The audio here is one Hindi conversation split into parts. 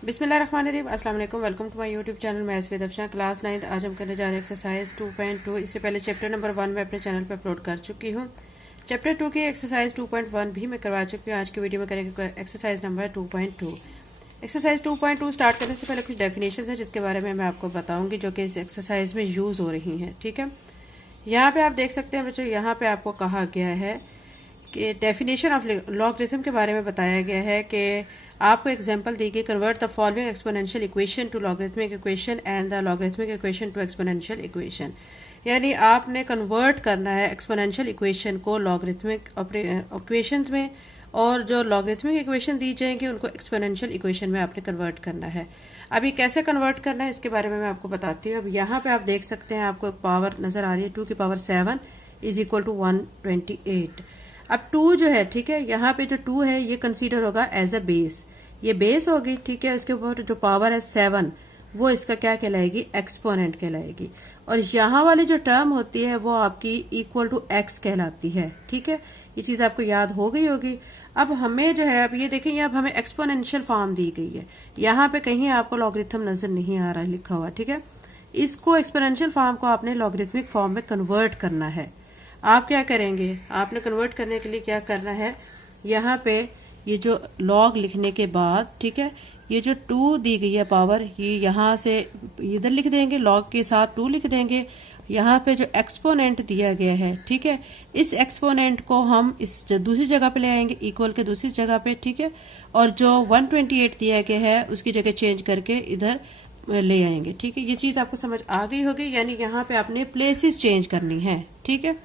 बिस्मिल्लाहिर्रहमानिर्रहीम। अस्सलाम वालेकुम। Welcome to my YouTube channel मैं एसवी दफशा क्लास 9। आज हम करने जा रहे हैं एक्सरसाइज 2.2। इससे पहले चैप्टर नंबर 1 मैं अपने चैनल पर अपलोड कर चुकी हूँ। चैप्टर 2 की एक्सरसाइज 2.1 भी मैं करवा चुकी हूँ। आज की वीडियो में करेंगे एक्सरसाइज नंबर 2.2। एक्सरसाइज 2.2 स्टार्ट करने से पहले कुछ डेफिनेशन है जिसके बारे में मैं आपको बताऊंगी जो कि इस एक्सरसाइज में यूज हो रही हैं। ठीक है, यहाँ पे आप देख सकते हैं बच्चों, यहाँ पे आपको कहा गया है कि डेफिनेशन ऑफ लॉगरिथम के बारे में बताया गया है कि आपको एग्जांपल दी गई, convert the following exponential equation two logarithmic equation and the logarithmic equation two exponential equation. यानी आपने कन्वर्ट करना है एक्सपोनेंशियल इक्वेशन को लॉगरिथमिक इक्वेशन में, और जो लॉगरिथमिक इक्वेशन दी जाएंगी उनको एक्सपोनेंशियल इक्वेशन में आपने कन्वर्ट करना है। अभी कैसे कन्वर्ट करना है इसके बारे में मैं आपको बताती हूँ। अब यहाँ पे आप देख सकते हैं, आपको एक पावर नजर आ रही है 2 की पावर 7 इज इक्वल टू 128। अब 2 जो है, ठीक है, यहाँ पे जो 2 है ये कंसीडर होगा एज अ बेस, ये बेस होगी। ठीक है, इसके ऊपर जो पावर है 7 वो इसका क्या कहलाएगी, एक्सपोनेंट कहलाएगी। और यहाँ वाली जो टर्म होती है वो आपकी इक्वल टू एक्स कहलाती है। ठीक है, ये चीज आपको याद हो गई होगी। अब हमें जो है, अब ये देखें, अब हमें एक्सपोनेंशियल फॉर्म दी गई है। यहाँ पे कहीं आपको लॉगरिथम नजर नहीं आ रहा है लिखा हुआ। ठीक है, इसको एक्सपोनेंशियल फॉर्म को आपने लॉगरिथमिक फॉर्म में कन्वर्ट करना है। आप क्या करेंगे, आपने कन्वर्ट करने के लिए क्या करना है, यहाँ पे ये जो लॉग लिखने के बाद, ठीक है, ये जो 2 दी गई है पावर, ये यहाँ से इधर लिख देंगे, लॉग के साथ 2 लिख देंगे। यहाँ पे जो एक्सपोनेंट दिया गया है, ठीक है, इस एक्सपोनेंट को हम इस दूसरी जगह पे ले आएंगे, इक्वल के दूसरी जगह पे। ठीक है, और जो 128 दिया गया है उसकी जगह चेंज करके इधर ले आएंगे। ठीक है, ये चीज आपको समझ आ गई होगी। यानी यहाँ पे आपने प्लेसेस चेंज करनी है। ठीक है,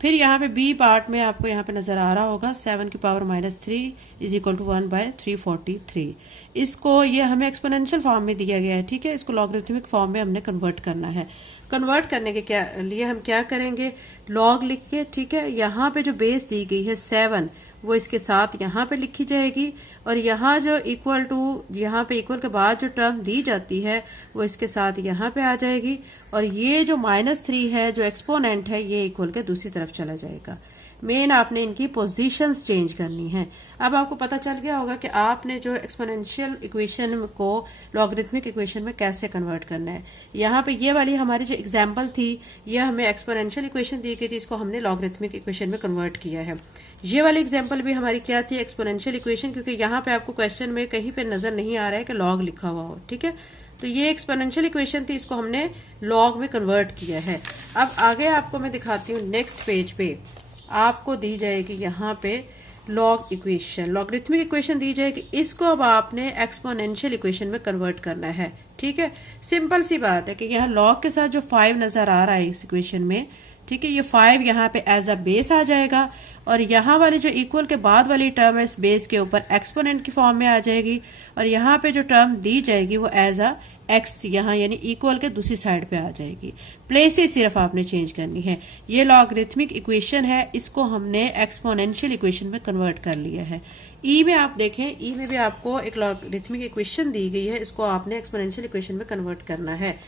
फिर यहाँ पे बी पार्ट में आपको यहाँ पे नजर आ रहा होगा 7 की पावर -3 इज इक्वल टू 1/343। इसको, ये हमें एक्सपोनेंशियल फॉर्म में दिया गया है। ठीक है, इसको लॉगरिथमिक फॉर्म में हमने कन्वर्ट करना है। कन्वर्ट करने के लिए हम क्या करेंगे, लॉग लिख के, ठीक है, यहाँ पे जो बेस दी गई है 7 वो इसके साथ यहाँ पे लिखी जाएगी, और यहाँ जो इक्वल टू, यहाँ पे इक्वल के बाद जो टर्म दी जाती है वो इसके साथ यहाँ पे आ जाएगी, और ये जो -3 है जो एक्सपोनेंट है ये इक्वल के दूसरी तरफ चला जाएगा। मेन आपने इनकी पोजीशंस चेंज करनी है। अब आपको पता चल गया होगा कि आपने जो एक्सपोनेंशियल इक्वेशन को लॉगरिथमिक इक्वेशन में कैसे कन्वर्ट करना है। यहाँ पे ये वाली हमारी जो एग्जांपल थी, ये हमें एक्सपोनेंशियल इक्वेशन दी गई थी, इसको हमने लॉगरिथमिक इक्वेशन में कन्वर्ट किया है। ये वाली एग्जांपल भी हमारी क्या थी, एक्सपोनेंशियल इक्वेशन, क्योंकि यहाँ पे आपको क्वेश्चन में कहीं पे नजर नहीं आ रहा है कि लॉग लिखा हुआ हो। ठीक है, तो ये एक्सपोनेंशियल इक्वेशन थी, इसको हमने लॉग में कन्वर्ट किया है। अब आगे आपको मैं दिखाती हूँ, नेक्स्ट पेज पे आपको दी जाएगी यहाँ पे लॉग इक्वेशन, लॉगरिथमिक इक्वेशन दी जाएगी। इसको अब आपने एक्सपोनेंशियल इक्वेशन में कन्वर्ट करना है। ठीक है, सिंपल सी बात है कि यहाँ लॉग के साथ जो 5 नजर आ रहा है इस इक्वेशन में, ठीक है, ये 5 यहाँ पे एज अ बेस आ जाएगा, और यहाँ वाली जो इक्वल के बाद वाली टर्म है इस बेस के ऊपर एक्सपोनेंट की फॉर्म में आ जाएगी, और यहाँ पे जो टर्म दी जाएगी वो एज अ एक्स यहाँ यानी इक्वल के दूसरी साइड पे आ जाएगी। प्लेसेस सिर्फ आपने चेंज करनी है। ये लॉगरिथमिक इक्वेशन है, इसको हमने एक्सपोनेंशियल इक्वेशन में कन्वर्ट कर लिया है। ई में आप देखें, ई में भी आपको एक लॉगरिथमिक इक्वेशन दी गई है, इसको आपने एक्सपोनेंशियल इक्वेशन में कन्वर्ट करना है।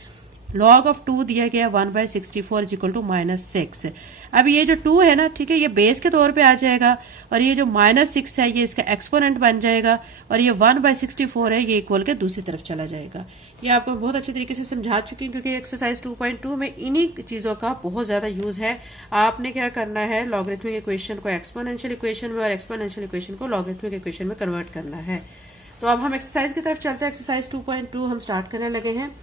लॉग ऑफ 2 दिया गया 1/64 इज इक्वल टू -6। अब ये जो 2 है ना, ठीक है, ये बेस के तौर पे आ जाएगा, और ये जो -6 है ये इसका एक्सपोनेंट बन जाएगा, और ये 1/64 है ये इक्वल के दूसरी तरफ चला जाएगा। ये आपको बहुत अच्छे तरीके से समझा चुकी हूँ, क्योंकि एक्सरसाइज 2.2 में इन्हीं चीजों का बहुत ज्यादा यूज है। आपने क्या करना है, लॉगरिथमिक इक्वेशन को एक्सपोनेंशियल इक्वेशन में और एक्सपोनेंशियल इक्वेशन को लॉगरिथमिक इक्वेशन में कन्वर्ट करना है। तो अब हम एक्सरसाइज की तरफ चलते हैं। एक्सरसाइज 2.2 हम स्टार्ट करने लगे हैं।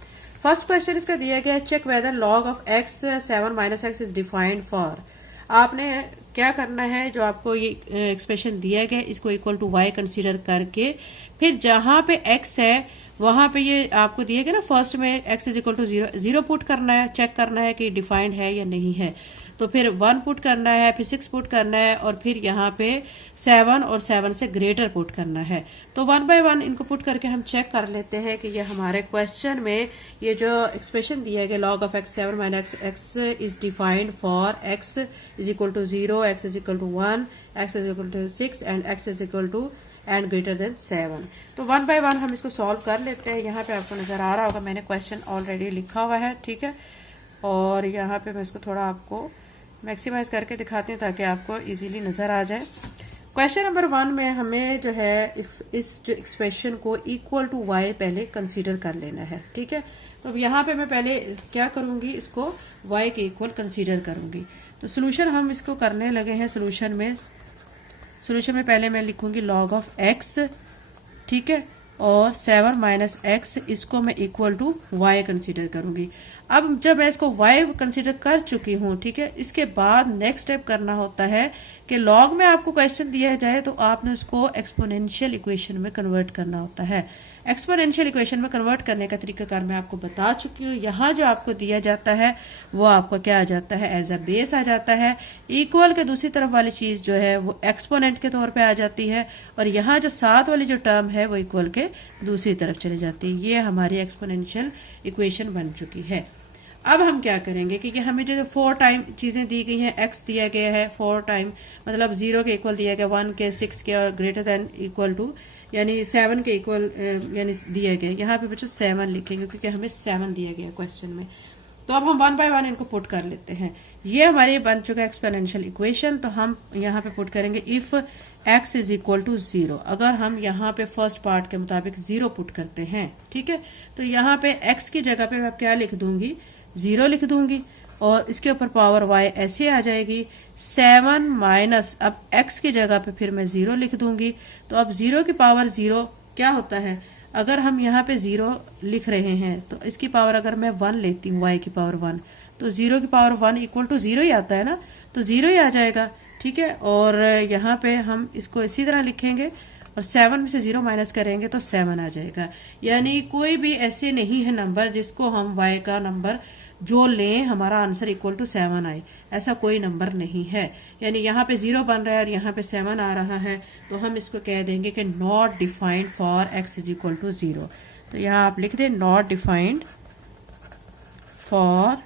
फर्स्ट क्वेश्चन इसका दिया गया है, check whether log of x 7 - x is defined for. आपने क्या करना है, जो आपको ये एक्सप्रेशन दिया गया है इसको इक्वल टू y कंसीडर करके, फिर जहां पे x है वहां पे ये आपको दिया गया ना, फर्स्ट में x is equal to 0 put करना है, चेक करना है कि डिफाइंड है या नहीं है। तो फिर 1 पुट करना है, फिर 6 पुट करना है, और फिर यहाँ पे 7 और 7 से ग्रेटर पुट करना है। तो 1 बाय 1 इनको पुट करके हम चेक कर लेते हैं कि ये हमारे क्वेश्चन में ये जो एक्सप्रेशन दिया गया log of x 7 - x is defined for x is equal to 0, x is equal to 1, x is equal to 6 and x is equal to and greater than 7। तो 1 बाय 1 हम इसको सॉल्व कर लेते हैं। यहाँ पे आपको नजर आ रहा होगा मैंने क्वेश्चन ऑलरेडी लिखा हुआ है। ठीक है, और यहाँ पे मैं इसको थोड़ा आपको मैक्सिमाइज करके दिखाती हूँ ताकि आपको इजीली नजर आ जाए। क्वेश्चन नंबर 1 में हमें जो है इस जो एक्सप्रेशन को इक्वल टू y पहले कंसीडर कर लेना है, ठीक है। तो अब यहाँ पे मैं पहले क्या करूंगी, इसको y के इक्वल कंसीडर करूंगी। तो सोल्यूशन हम इसको करने लगे हैं। सोल्यूशन में पहले मैं लिखूंगी log ऑफ x, ठीक है, और 7 माइनस एक्स, इसको मैं इक्वल टू y कंसीडर करूंगी। अब जब मैं इसको y कंसीडर कर चुकी हूं, ठीक है, इसके बाद नेक्स्ट स्टेप करना होता है कि लॉग में आपको क्वेश्चन दिया जाए तो आपने उसको एक्सपोनेंशियल इक्वेशन में कन्वर्ट करना होता है। एक्सपोनेंशियल इक्वेशन में कन्वर्ट करने का तरीकाकार मैं आपको बता चुकी हूँ। यहाँ जो आपको दिया जाता है वो आपका क्या आ जाता है, एज अ बेस आ जाता है। इक्वल के दूसरी तरफ वाली चीज जो है वो एक्सपोनेंट के तौर पे आ जाती है, और यहाँ जो साथ वाली जो टर्म है वो इक्वल के दूसरी तरफ चली जाती है। ये हमारी एक्सपोनेंशियल इक्वेशन बन चुकी है। अब हम क्या करेंगे कि हमें जो 4 टाइम चीजें दी गई हैं, x दिया गया है 4 टाइम, मतलब 0 के इक्वल दिया गया, 1 के, 6 के और ग्रेटर देन इक्वल टू यानी 7 के इक्वल यानी दिया गया। यहाँ पे बच्चों 7 लिखेंगे क्योंकि हमें 7 दिया गया क्वेश्चन में। तो अब हम 1 बाय 1 इनको पुट कर लेते हैं। ये हमारे बन चुका है एक्सपोनेंशियल इक्वेशन। तो हम यहाँ पे पुट करेंगे if x is equal to 0। अगर हम यहाँ पे फर्स्ट पार्ट के मुताबिक 0 पुट करते हैं, ठीक है, तो यहाँ पे x की जगह पे मैं क्या लिख दूंगी, 0 लिख दूंगी, और इसके ऊपर पावर y ऐसे आ जाएगी 7 माइनस, अब x की जगह पे फिर मैं 0 लिख दूंगी। तो अब 0 की पावर 0 क्या होता है, अगर हम यहाँ पे 0 लिख रहे हैं तो इसकी पावर अगर मैं 1 लेती हूँ, y की पावर 1, तो 0 की पावर 1 इक्वल टू 0 ही आता है ना, तो 0 ही आ जाएगा, ठीक है। और यहाँ पे हम इसको इसी तरह लिखेंगे और 7 में से 0 माइनस करेंगे तो 7 आ जाएगा। यानी कोई भी ऐसे नहीं है नंबर जिसको हम y का नंबर जो लें हमारा आंसर इक्वल टू 7 आए, ऐसा कोई नंबर नहीं है। यानी यहाँ पे 0 बन रहा है और यहाँ पे 7 आ रहा है, तो हम इसको कह देंगे कि not defined for x is equal to 0। तो यहाँ आप लिख दें not defined for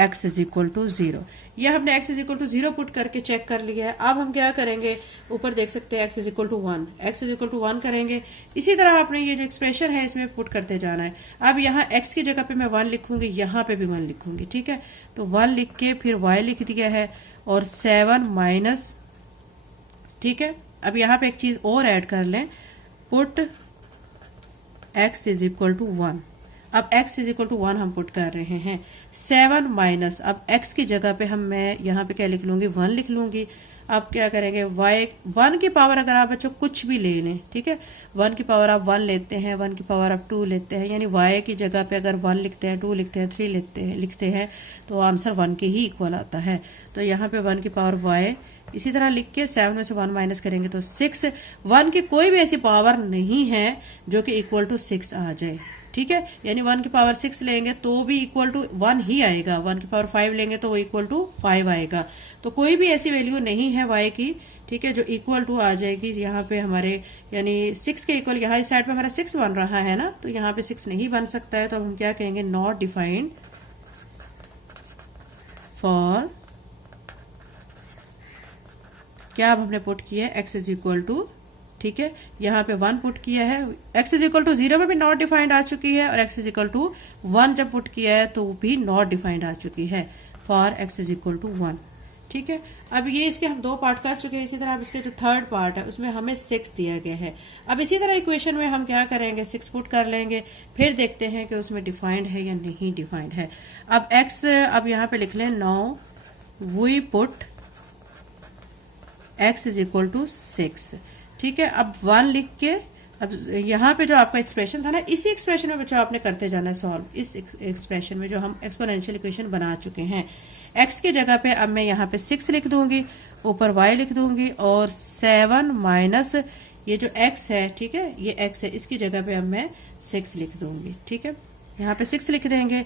x is equal to 0। यह हमने x is equal to 0 put करके चेक कर लिया है। अब हम क्या करेंगे, ऊपर देख सकते हैं x is equal to 1, x is equal to 1 करेंगे। इसी तरह आपने ये जो एक्सप्रेशन है इसमें पुट करते जाना है। अब यहाँ x की जगह पे मैं 1 लिखूंगी, यहाँ पे भी 1 लिखूंगी, ठीक है। तो 1 लिख के फिर y लिख दिया है और 7 माइनस, ठीक है। अब यहाँ पे एक चीज और ऐड कर लें, put x is equal to 1। अब x इज इक्वल टू 1 हम पुट कर रहे हैं। 7 माइनस, अब x की जगह पे मैं यहाँ पे क्या लिख लूंगी, 1 लिख लूंगी। अब क्या करेंगे, y 1 की पावर अगर आप बच्चों कुछ भी ले लें, ठीक है, 1 की पावर आप 1 लेते हैं, 1 की पावर आप 2 लेते हैं, यानी y की जगह पे अगर 1 लिखते हैं, 2 लिखते हैं, 3 लिखते हैं तो आंसर 1 के ही इक्वल आता है। तो यहाँ पे 1 की पावर y इसी तरह लिख के 7 में से 1 माइनस करेंगे तो 6। 1 की कोई भी ऐसी पावर नहीं है जो कि इक्वल टू 6 आ जाए, ठीक है। यानी 1 की पावर 6 लेंगे तो भी इक्वल टू 1 ही आएगा, 1 की पावर 5 लेंगे तो वो इक्वल टू 5 आएगा। तो कोई भी ऐसी वैल्यू नहीं है y की, ठीक है, जो इक्वल टू आ जाएगी यहाँ पे हमारे, यानी 6 के इक्वल। यहाँ इस साइड पे हमारा 6 बन रहा है ना, तो यहाँ पे 6 नहीं बन सकता है। तो हम क्या कहेंगे, नॉट डिफाइंड फॉर, क्या अब हमने पुट किया है, x इज इक्वल टू, ठीक है, यहाँ पे 1 पुट किया है। x इज इक्वल टू 0 में भी नॉट डिफाइंड आ चुकी है, और x इज इक्वल टू 1 जब पुट किया है तो भी नॉट डिफाइंड आ चुकी है for x is equal to 1, ठीक है। अब ये इसके हम 2 पार्ट कर चुके हैं। इसी तरह अब इसके जो थर्ड पार्ट है उसमें हमें 6 दिया गया है। अब इसी तरह इक्वेशन में हम क्या करेंगे, 6 पुट कर लेंगे, फिर देखते हैं कि उसमें डिफाइंड है या नहीं डिफाइंड है। अब x अब यहाँ पे लिख लें, now we put x is equal to 6, ठीक है। अब 1 लिख के, अब यहाँ पे जो आपका एक्सप्रेशन था ना, इसी एक्सप्रेशन में बच्चों आपने करते जाना है सॉल्व। इस एक्सप्रेशन में जो हम एक्सपोनेंशियल इक्वेशन बना चुके हैं, x की जगह पे अब मैं यहाँ पे 6 लिख दूंगी, ऊपर y लिख दूंगी, और 7 माइनस ये जो x है, ठीक है, ये x है, इसकी जगह पे अब मैं 6 लिख दूंगी, ठीक है। यहाँ पे 6 लिख देंगे।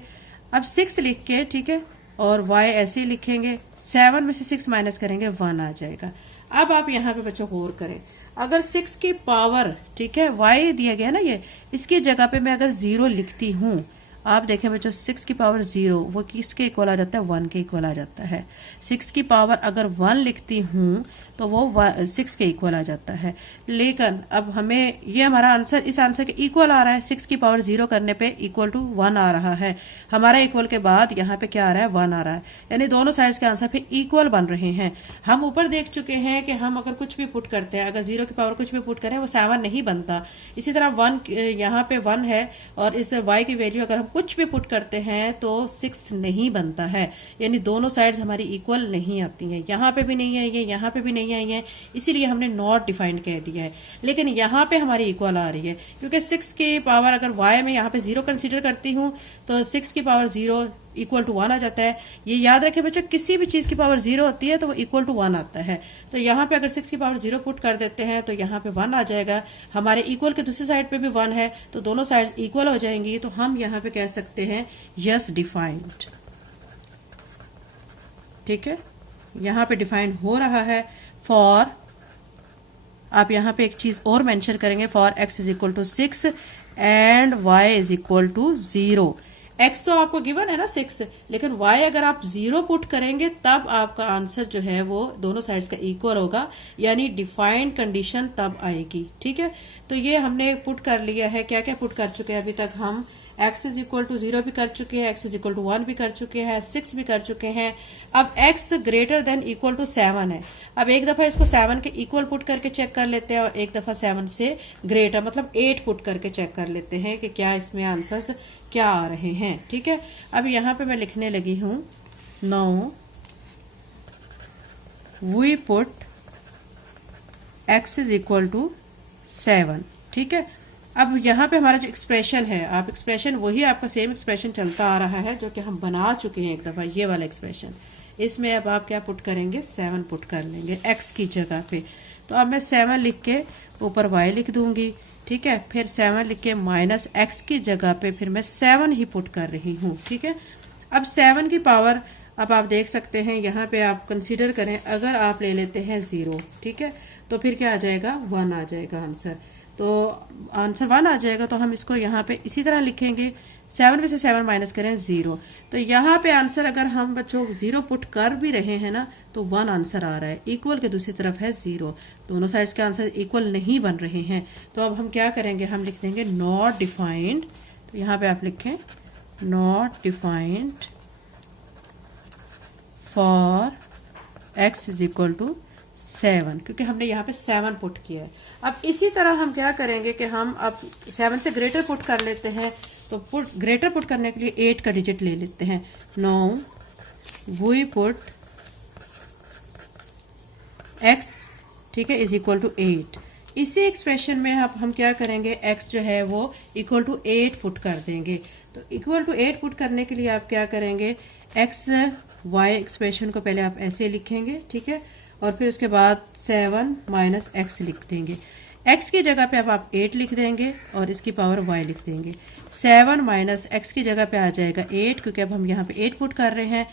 अब 6 लिख के, ठीक है, और y ऐसे ही लिखेंगे, 7 में से 6 माइनस करेंगे 1 आ जाएगा। अब आप यहाँ पे बच्चों गौर करें, अगर 6 की पावर, ठीक है, y दिया गया ना, ये इसकी जगह पे मैं अगर 0 लिखती हूँ, आप देखें बच्चों 6 की पावर 0 वो किसके इक्वल आ जाता है, 1 के इक्वल आ जाता है। 6 की पावर अगर 1 लिखती हूँ तो वो 6 के इक्वल आ जाता है। लेकिन अब हमें ये हमारा आंसर इस आंसर के इक्वल आ रहा है, 6 की पावर 0 करने पे इक्वल टू 1 आ रहा है। हमारा इक्वल के बाद यहाँ पे क्या आ रहा है, 1 आ रहा है, यानी दोनों साइड्स के आंसर पे इक्वल बन रहे हैं। हम ऊपर देख चुके हैं कि हम अगर कुछ भी पुट करते हैं, अगर 0 की पावर कुछ भी पुट करें वो 7 नहीं बनता। इसी तरह 1 यहाँ पे 1 है और इस y की वैल्यू अगर हम कुछ भी पुट करते हैं तो 6 नहीं बनता है, यानी दोनों साइड्स हमारी इक्वल नहीं आती हैं। यहाँ पे भी नहीं आई है, यहाँ पे भी नहीं आई है, इसीलिए हमने नॉट डिफाइंड कह दिया है। लेकिन यहाँ पे हमारी इक्वल आ रही है क्योंकि 6 की पावर अगर y में यहाँ पे 0 कंसीडर करती हूँ तो 6 की पावर 0 इक्वल टू 1 आ जाता है। ये याद रखें बच्चों, किसी भी चीज की पावर 0 होती है तो वो इक्वल टू 1 आता है। तो यहाँ पे अगर 6 की पावर 0 पुट कर देते हैं तो यहाँ पे 1 आ जाएगा। हमारे इक्वल के दूसरी साइड पे भी 1 है तो दोनों साइड्स इक्वल हो जाएंगी। तो हम यहाँ पे कह सकते हैं यस डिफाइंड। ठीक है, यहाँ पे डिफाइंड हो रहा है फॉर, आप यहाँ पे एक चीज और मेंशन करेंगे, for x is equal to 6 and y is equal to 0। x तो आपको गिवन है ना 6, लेकिन y अगर आप 0 पुट करेंगे तब आपका आंसर जो है वो दोनों साइड्स का इक्वल होगा, यानी डिफाइंड कंडीशन तब आएगी। ठीक है, तो ये हमने पुट कर लिया है। क्या क्या पुट कर चुके हैं अभी तक हम? x इज इक्वल टू 0 भी कर चुके हैं, x इज इक्वल टू 1 भी कर चुके हैं, 6 भी कर चुके हैं। अब x greater than equal to 7 है। अब एक दफा इसको 7 के इक्वल पुट करके चेक कर लेते हैं और एक दफा 7 से ग्रेटर मतलब 8 पुट करके चेक कर लेते हैं कि क्या इसमें आंसर्स क्या आ रहे हैं। ठीक है, अब यहाँ पे मैं लिखने लगी हूं, now we put x is equal to 7। ठीक है, अब यहाँ पे हमारा जो एक्सप्रेशन है, आप एक्सप्रेशन वही आपका सेम एक्सप्रेशन चलता आ रहा है जो कि हम बना चुके हैं एक दफा, ये वाला एक्सप्रेशन। इसमें अब आप क्या पुट करेंगे, 7 पुट कर लेंगे x की जगह पे। तो अब मैं 7 लिख के ऊपर y लिख दूंगी। ठीक है, फिर 7 लिख के माइनस x की जगह पे फिर मैं 7 ही पुट कर रही हूँ। ठीक है, अब 7 की पावर अब आप देख सकते हैं यहाँ पे आप कंसीडर करें, अगर आप ले लेते हैं 0, ठीक है, तो फिर क्या आ जाएगा, 1 आ जाएगा आंसर। तो आंसर 1 आ जाएगा। तो हम इसको यहाँ पे इसी तरह लिखेंगे, 7 में से 7 माइनस करें 0। तो यहाँ पे आंसर अगर हम बच्चों 0 पुट कर भी रहे हैं ना तो 1 आंसर आ रहा है, इक्वल के दूसरी तरफ है 0। दोनों साइड्स के आंसर इक्वल नहीं बन रहे हैं। तो अब हम क्या करेंगे, हम लिख देंगे नॉट डिफाइंड। तो यहाँ पे आप लिखें not defined for x is equal to 7, क्योंकि हमने यहाँ पे 7 पुट किया है। अब इसी तरह हम क्या करेंगे कि हम अब 7 से ग्रेटर पुट कर लेते हैं। तो ग्रेटर पुट करने के लिए 8 का डिजिट ले लेते हैं। नाउ वी पुट x, ठीक है, इज इक्वल टू 8। इसी एक्सप्रेशन में हम क्या करेंगे, x जो है वो इक्वल टू 8 पुट कर देंगे। तो इक्वल टू 8 पुट करने के लिए आप क्या करेंगे, x y एक्सप्रेशन को पहले आप ऐसे लिखेंगे, ठीक है, और फिर उसके बाद 7 माइनस x लिख देंगे। x की जगह पे अब आप 8 लिख देंगे और इसकी पावर y लिख देंगे। 7 माइनस x की जगह पे आ जाएगा 8, क्योंकि अब हम यहाँ पे 8 पुट कर रहे हैं।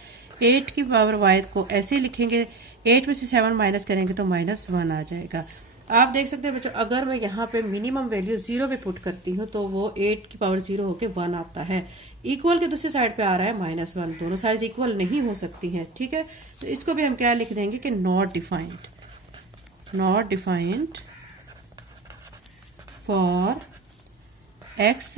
8 की पावर y को ऐसे लिखेंगे, 8 में से 7 माइनस करेंगे तो -1 आ जाएगा। आप देख सकते हैं बच्चों, अगर मैं यहाँ पे मिनिमम वैल्यू 0 पे पुट करती हूँ तो वो 8 की पावर 0 होके 1 आता है। इक्वल के दूसरी साइड पे आ रहा है -1, दोनों साइड इक्वल नहीं हो सकती हैं। ठीक है, तो इसको भी हम क्या लिख देंगे कि not defined, not defined for x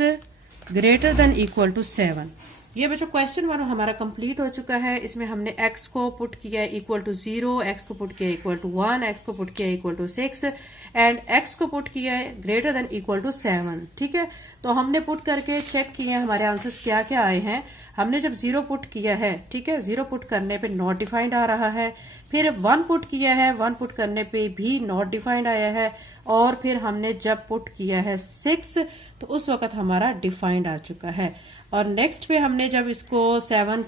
greater than equal to 7। ये बच्चों क्वेश्चन 1 हमारा कंप्लीट हो चुका है। इसमें हमने x को पुट किया इक्वल टू 0, x को पुट किया इक्वल टू 1, x को पुट किया इक्वल टू 6 एंड x को पुट किया है ग्रेटर देन इक्वल टू 7। ठीक है, तो हमने पुट करके चेक किए हैं हमारे आंसर्स क्या क्या आए हैं। हमने जब 0 पुट किया है, ठीक है, 0 पुट करने पे नॉट डिफाइंड आ रहा है। फिर 1 पुट किया है, 1 पुट करने पे भी नॉट डिफाइंड आया है। और फिर हमने जब पुट किया है 6 तो उस वक्त हमारा डिफाइंड आ चुका है। और नेक्स्ट पे हमने जब इसको 7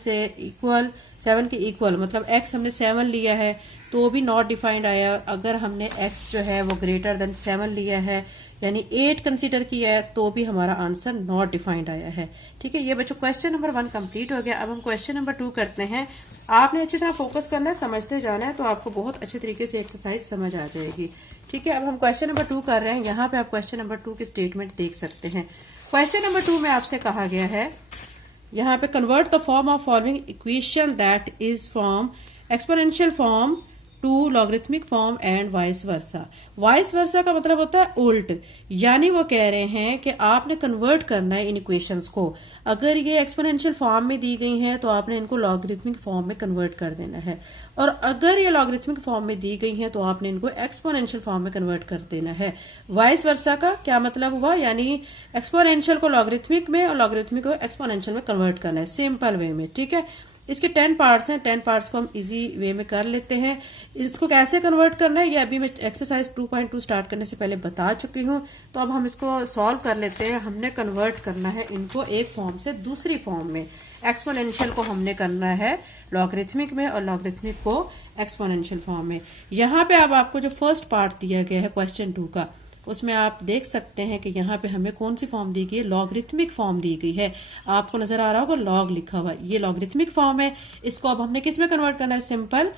के इक्वल मतलब x हमने 7 लिया है तो भी नॉट डिफाइंड आया। अगर हमने x जो है वो ग्रेटर देन 7 लिया है यानी 8 कंसीडर किया है तो भी हमारा आंसर नॉट डिफाइंड आया है। ठीक है, ये बच्चों क्वेश्चन नंबर 1 कंप्लीट हो गया। अब हम क्वेश्चन नंबर 2 करते हैं। आपने अच्छी तरह फोकस करना है, समझते जाना है, तो आपको बहुत अच्छे तरीके से एक्सरसाइज समझ आ जाएगी। ठीक है, अब हम क्वेश्चन नंबर 2 कर रहे हैं। यहाँ पे आप क्वेश्चन नंबर 2 की स्टेटमेंट देख सकते हैं। क्वेश्चन नंबर 2 में आपसे कहा गया है यहाँ पे convert the form of following equation that is from exponential form to logarithmic form and vice versa. Vice versa का मतलब होता है उल्ट, यानी वो कह रहे हैं कि आपने कन्वर्ट करना है इन इक्वेशंस को। अगर ये एक्सपोनेंशियल फॉर्म में दी गई हैं तो आपने इनको लॉगरिथमिक फॉर्म में कन्वर्ट कर देना है, और अगर ये लॉगरिथमिक फॉर्म में दी गई हैं तो आपने इनको एक्सपोनेंशियल फॉर्म में कन्वर्ट कर देना है। वाइस वर्सा का क्या मतलब हुआ, यानी एक्सपोनेंशियल को लॉगरिथमिक में और लॉगरिथमिक को एक्सपोनेंशियल में कन्वर्ट करना है सिंपल वे में। ठीक है, इसके 10 पार्ट्स हैं, 10 पार्ट्स को हम इजी वे में कर लेते हैं। इसको कैसे कन्वर्ट करना है ये अभी मैं एक्सरसाइज 2.2 स्टार्ट करने से पहले बता चुकी हूँ, तो अब हम इसको सॉल्व कर लेते हैं। हमने कन्वर्ट करना है इनको एक फॉर्म से दूसरी फॉर्म में। एक्सपोनेंशियल को हमने करना है लॉगरिथमिक में और लॉगरिथमिक को एक्सपोनेंशियल फॉर्म में। यहाँ पे अब आपको जो फर्स्ट पार्ट दिया गया है क्वेश्चन 2 का, उसमें आप देख सकते हैं कि यहाँ पे हमें कौन सी फॉर्म दी गई है, लॉगरिथमिक फॉर्म दी गई है। आपको नजर आ रहा होगा लॉग लिखा हुआ, ये लॉगरिथमिक फॉर्म है। इसको अब हमने किस में कन्वर्ट करना है, सिंपल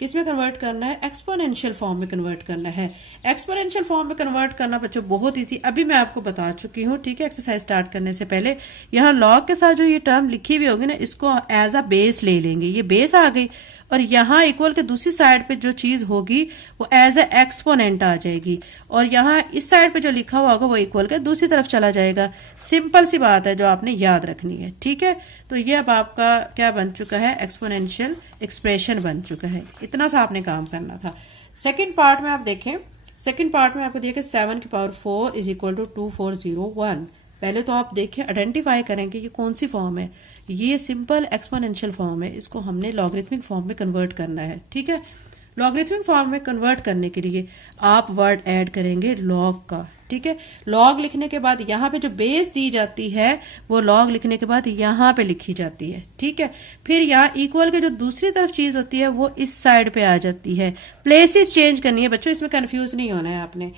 किस में कन्वर्ट करना है, एक्सपोनेंशियल फॉर्म में कन्वर्ट करना है। एक्सपोनेंशियल फॉर्म में कन्वर्ट करना बच्चों बहुत इजी, अभी मैं आपको बता चुकी हूँ। ठीक है, एक्सरसाइज स्टार्ट करने से पहले यहाँ लॉग के साथ जो ये टर्म लिखी हुई होगी ना, इसको एज अ बेस ले लेंगे। ये बेस आ गई, और यहाँ इक्वल के दूसरी साइड पे जो चीज होगी वो एज ए एक्सपोनेंट आ जाएगी, और यहाँ इस साइड पे जो लिखा हुआ होगा वो इक्वल के दूसरी तरफ चला जाएगा। सिंपल सी बात है जो आपने याद रखनी है। ठीक है, तो ये अब आपका क्या बन चुका है, एक्सपोनेंशियल एक्सप्रेशन बन चुका है। इतना सा आपने काम करना था। सेकेंड पार्ट में आप देखें, सेकेंड पार्ट में आपको दिया कि 7 की पावर 4 इज इक्वल टू 2401। पहले तो आप देखें, आइडेंटिफाई करें कि ये कौन सी फॉर्म है। ये सिंपल एक्सपोनेंशियल फॉर्म है, इसको हमने लॉगरिथमिक फॉर्म में कन्वर्ट करना है। ठीक है, लॉगरिथमिक फॉर्म में कन्वर्ट करने के लिए आप वर्ड ऐड करेंगे लॉग का। ठीक है, लॉग लिखने के बाद यहाँ पे जो बेस दी जाती है वो लॉग लिखने के बाद यहाँ पे लिखी जाती है। ठीक है, फिर यहाँ इक्वल के जो दूसरी तरफ चीज होती है वो इस साइड पे आ जाती है। प्लेसेस चेंज करनी है बच्चों, इसमें कंफ्यूज नहीं होना है आपने।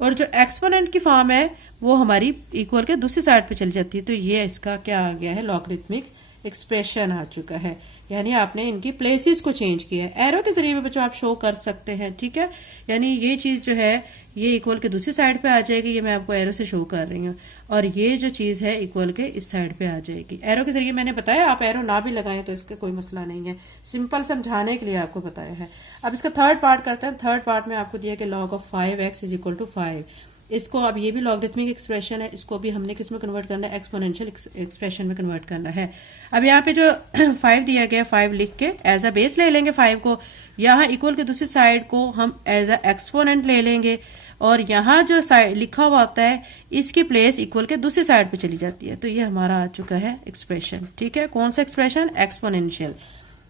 और जो एक्सपोनेंट की फॉर्म है वो हमारी इक्वल के दूसरी साइड पे चली जाती है। तो ये इसका क्या आ गया है, लॉगरिथमिक एक्सप्रेशन आ चुका है, यानी आपने इनकी प्लेसेस को चेंज किया है। एरो के जरिए भी बच्चों आप शो कर सकते हैं। ठीक है, यानी ये चीज जो है ये इक्वल के दूसरी साइड पे आ जाएगी, ये मैं आपको एरो से शो कर रही हूँ, और ये जो चीज है इक्वल के इस साइड पे आ जाएगी। एरो के जरिए मैंने बताया, आप एरो ना भी लगाएं तो इसका कोई मसला नहीं है, सिंपल समझाने के लिए आपको बताया है। अब इसका थर्ड पार्ट करते हैं। थर्ड पार्ट में आपको दिया कि log of 5x is equal to 5। इसको अब ये भी लॉगरिथमिक एक्सप्रेशन है, इसको भी हमने किस में कन्वर्ट करना है, एक्सपोनेंशियल एक्सप्रेशन में कन्वर्ट करना है। अब यहाँ पे जो 5 दिया गया, 5 लिख के एज अ बेस ले लेंगे 5 को। यहाँ इक्वल के दूसरी साइड को हम एज अ एक्सपोनेंट ले लेंगे, और यहाँ जो साइड लिखा हुआ होता है इसकी प्लेस इक्वल के दूसरी साइड पे चली जाती है। तो ये हमारा आ चुका है एक्सप्रेशन। ठीक है, कौन सा एक्सप्रेशन, एक्सपोनेंशियल।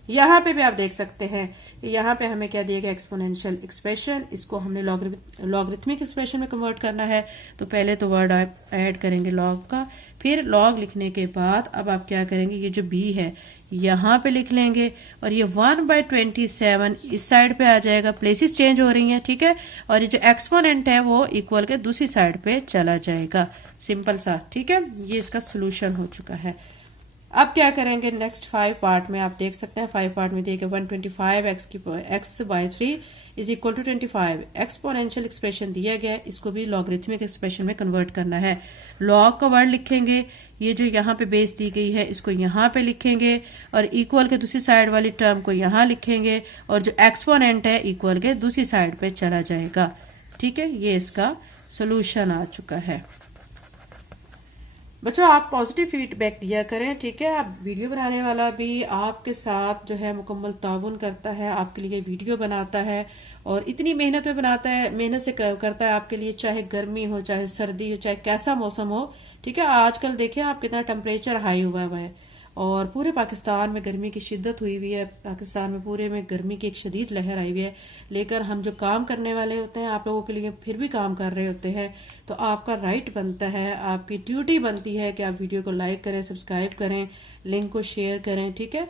यहाँ पे भी आप देख सकते हैं, यहाँ पे हमें क्या दिया गया, एक्सपोनेंशियल एक्सप्रेशन। इसको हमने लॉगरिथमिक एक्सप्रेशन में कन्वर्ट करना है। तो पहले तो वर्ड ऐड करेंगे लॉग का, फिर लॉग लिखने के बाद अब आप क्या करेंगे, ये जो b है यहाँ पे लिख लेंगे, और ये 1/27 इस साइड पे आ जाएगा। प्लेसेस चेंज हो रही हैं। ठीक है, और ये जो एक्सपोनेंट है वो इक्वल के दूसरी साइड पे चला जाएगा, सिंपल सा। ठीक है, ये इसका सोल्यूशन हो चुका है। अब क्या करेंगे, नेक्स्ट 5 पार्ट में आप देख सकते हैं, 5 पार्ट में दिए गए 125x3 is equal to 25। Exponential expression दिया गया है, इसको भी लॉगरिथमिक एक्सप्रेशन में कन्वर्ट करना है। लॉग का वर्ड लिखेंगे, ये जो यहाँ पे बेस दी गई है इसको यहाँ पे लिखेंगे, और इक्वल के दूसरी साइड वाली टर्म को यहाँ लिखेंगे, और जो एक्सपोनेंट है इक्वल के दूसरी साइड पे चला जाएगा। ठीक है, ये इसका सोल्यूशन आ चुका है। बच्चों आप पॉजिटिव फीडबैक दिया करें। ठीक है, आप वीडियो बनाने वाला भी आपके साथ जो है मुकम्मल ताउन करता है, आपके लिए वीडियो बनाता है, और इतनी मेहनत में बनाता है, मेहनत से करता है आपके लिए, चाहे गर्मी हो, चाहे सर्दी हो, चाहे कैसा मौसम हो। ठीक है, आजकल देखें आप कितना टेम्परेचर हाई हुआ है, और पूरे पाकिस्तान में गर्मी की शिद्दत हुई हुई है। पाकिस्तान में पूरे में गर्मी की एक शदीद लहर आई हुई है, लेकर हम जो काम करने वाले होते हैं, आप लोगों के लिए फिर भी काम कर रहे होते हैं। तो आपका राइट बनता है, आपकी ड्यूटी बनती है कि आप वीडियो को लाइक करें, सब्सक्राइब करें, लिंक को शेयर करें। ठीक है,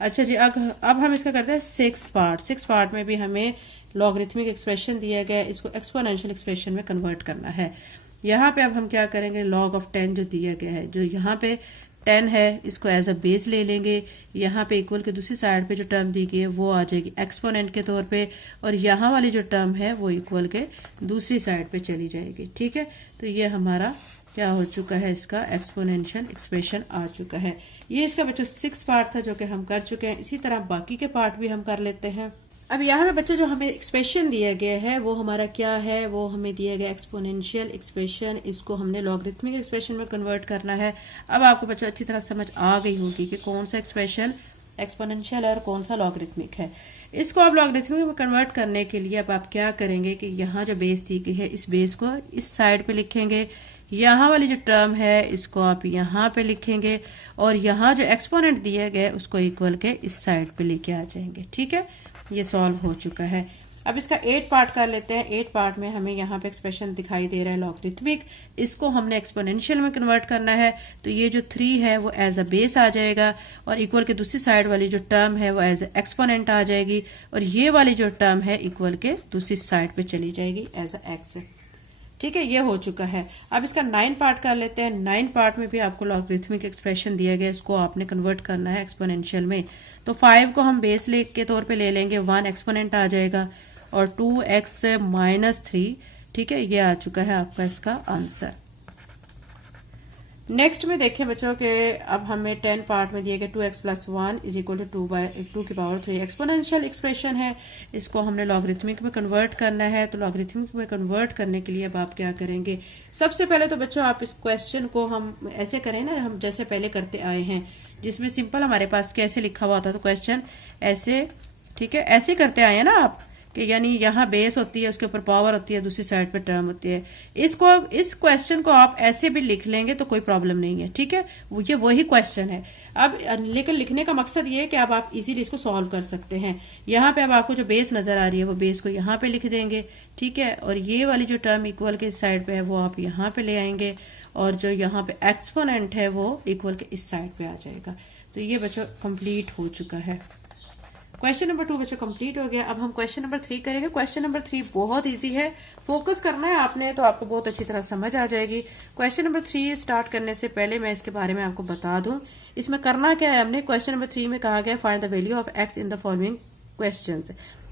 अच्छा जी, अब हम इसका करते हैं 6 पार्ट। 6 पार्ट में भी हमें लॉगरिथमिक एक्सप्रेशन दिया गया है, इसको एक्सपोनेंशियल एक्सप्रेशन में कन्वर्ट करना है। यहाँ पे अब हम क्या करेंगे, log ऑफ 10 जो दिया गया है, जो यहाँ पे 10 है इसको एज अ बेस ले लेंगे। यहाँ पे इक्वल के दूसरी साइड पे जो टर्म दी गई है वो आ जाएगी एक्सपोनेंट के तौर पे, और यहाँ वाली जो टर्म है वो इक्वल के दूसरी साइड पे चली जाएगी। ठीक है, तो ये हमारा क्या हो चुका है, इसका एक्सपोनेंशियल एक्सप्रेशन आ चुका है। ये इसका बच्चों 6 पार्ट था जो कि हम कर चुके हैं। इसी तरह बाकी के पार्ट भी हम कर लेते हैं। अब यहाँ पे बच्चे जो हमें एक्सप्रेशन दिया गया है वो हमारा क्या है, वो हमें दिया गया एक्सपोनेंशियल एक्सप्रेशन। इसको हमने लॉगरिथमिक एक्सप्रेशन में कन्वर्ट करना है। अब आपको बच्चों अच्छी तरह समझ आ गई होगी कि कौन सा एक्सप्रेशन एक्सपोनेंशियल और कौन सा लॉगरिथमिक है। इसको आप लॉगरिथमिक में कन्वर्ट करने के लिए अब आप क्या करेंगे कि यहाँ जो बेस दी गई है इस बेस को इस साइड पे लिखेंगे, यहाँ वाली जो टर्म है इसको आप यहाँ पे लिखेंगे और यहाँ जो एक्सपोनेंट दिया गया है उसको इक्वल के इस साइड पे लेके आ जाएंगे। ठीक है, ये सॉल्व हो चुका है। अब इसका 8 पार्ट कर लेते हैं। 8 पार्ट में हमें यहाँ पे एक्सप्रेशन दिखाई दे रहा है लॉगरिथमिक, इसको हमने एक्सपोनेंशियल में कन्वर्ट करना है। तो ये जो 3 है वो एज अ बेस आ जाएगा और इक्वल के दूसरी साइड वाली जो टर्म है वो एज एक्सपोनेंट आ जाएगी और ये वाली जो टर्म है इक्वल के दूसरी साइड पे चली जाएगी एज अ एक्स। ठीक है, ये हो चुका है। अब इसका 9 पार्ट कर लेते हैं। 9 पार्ट में भी आपको लॉगरिथमिक एक्सप्रेशन दिया गया, इसको आपने कन्वर्ट करना है एक्सपोनेंशियल में। तो 5 को हम बेस के तौर पे ले लेंगे, 1 एक्सपोनेंट आ जाएगा और 2x माइनस 3। ठीक है, ये आ चुका है आपका इसका आंसर। नेक्स्ट में देखें बच्चों के अब हमें 10 पार्ट में दिए गए 2x plus 1 is equal to 2 की पावर 3 एक्सपोनेंशियल एक्सप्रेशन है। इसको हमने लॉगरिथमिक में कन्वर्ट करना है। तो लॉगरिथमिक में कन्वर्ट करने के लिए अब आप क्या करेंगे, सबसे पहले तो बच्चों आप इस क्वेश्चन को हम ऐसे करें ना, हम जैसे पहले करते आए हैं जिसमें सिंपल हमारे पास कैसे लिखा हुआ होता तो क्वेश्चन ऐसे, ठीक है, ऐसे करते आए हैं ना आप कि यानी यहाँ बेस होती है, उसके ऊपर पावर होती है, दूसरी साइड पे टर्म होती है। इसको इस क्वेश्चन को आप ऐसे भी लिख लेंगे तो कोई प्रॉब्लम नहीं है। ठीक है, ये वही क्वेश्चन है। अब लेकिन लिखने का मकसद ये है कि अब आप इजीली इसको सॉल्व कर सकते हैं। यहाँ पे अब आपको जो बेस नजर आ रही है वो बेस को यहाँ पे लिख देंगे। ठीक है, और ये वाली जो टर्म इक्वल के साइड पे है वो आप यहाँ पे ले आएंगे और जो यहाँ पे एक्सपोनेंट है वो इक्वल के इस साइड पे आ जाएगा। तो ये बच्चों कंप्लीट हो चुका है। क्वेश्चन नंबर 2 बच्चों कंप्लीट हो गया। अब हम क्वेश्चन नंबर 3 करेंगे। क्वेश्चन नंबर 3 बहुत इजी है, फोकस करना है आपने तो आपको बहुत अच्छी तरह समझ आ जाएगी। क्वेश्चन नंबर 3 स्टार्ट करने से पहले मैं इसके बारे में आपको बता दूं इसमें करना क्या है। हमने क्वेश्चन नंबर 3 में कहा गया find the value of x in the following questions.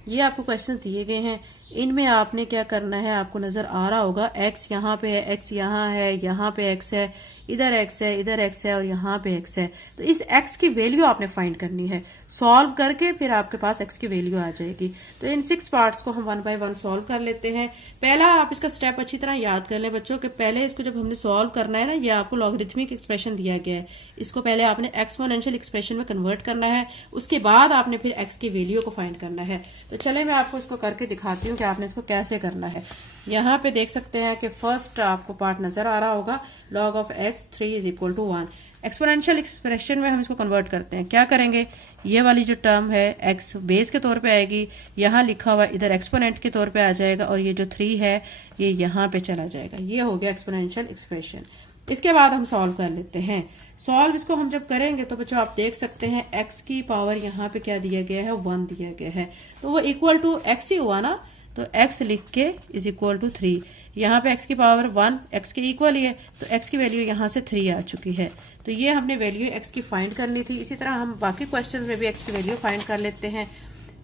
ये आपको क्वेश्चन दिए गए हैं, इनमें आपने क्या करना है, आपको नजर आ रहा होगा एक्स यहाँ पे है, एक्स यहाँ है, यहाँ पे एक्स है, इधर एक्स है, इधर एक्स है और यहाँ पे एक्स है। तो इस एक्स की वैल्यू आपने फाइंड करनी है, सॉल्व करके फिर आपके पास एक्स की वैल्यू आ जाएगी। तो इन 6 पार्ट्स को हम 1 बाय 1 सॉल्व कर लेते हैं। पहला आप इसका स्टेप अच्छी तरह याद कर लें बच्चों के पहले इसको जब हमने सॉल्व करना है ना, ये आपको लॉगरिथमिक एक्सप्रेशन दिया गया है, इसको पहले आपने एक्सपोनेंशियल एक्सप्रेशन में कन्वर्ट करना है, उसके बाद आपने फिर एक्स की वैल्यू को फाइंड करना है। तो चले मैं आपको इसको करके दिखाती हूँ कि आपने इसको कैसे करना है। यहाँ पे देख सकते हैं कि फर्स्ट आपको पार्ट नजर आ रहा होगा, log of X 3 is equal to 1। Exponential expression में हम इसको कन्वर्ट करते हैं। क्या करेंगे, ये वाली जो टर्म है एक्स बेस के तौर पे आएगी, यहाँ लिखा हुआ इधर एक्सपोनेंट के तौर पे आ जाएगा और ये जो 3 है ये यहाँ पे चला जाएगा। ये हो गया एक्सपोनेंशियल एक्सप्रेशन। इसके बाद हम सॉल्व कर लेते हैं। सॉल्व इसको हम जब करेंगे तो बच्चों आप देख सकते हैं एक्स की पावर यहाँ पे क्या दिया गया है, 1 दिया गया है, तो वो इक्वल टू एक्स ही हुआ ना। तो x लिख के इज इक्वल टू 3, यहाँ पे x की पावर 1 x के इक्वल ही है, तो x की वैल्यू यहाँ से 3 आ चुकी है। तो ये हमने वैल्यू x की फाइंड करनी थी। इसी तरह हम बाकी क्वेश्चंस में भी x की वैल्यू फाइंड कर लेते हैं।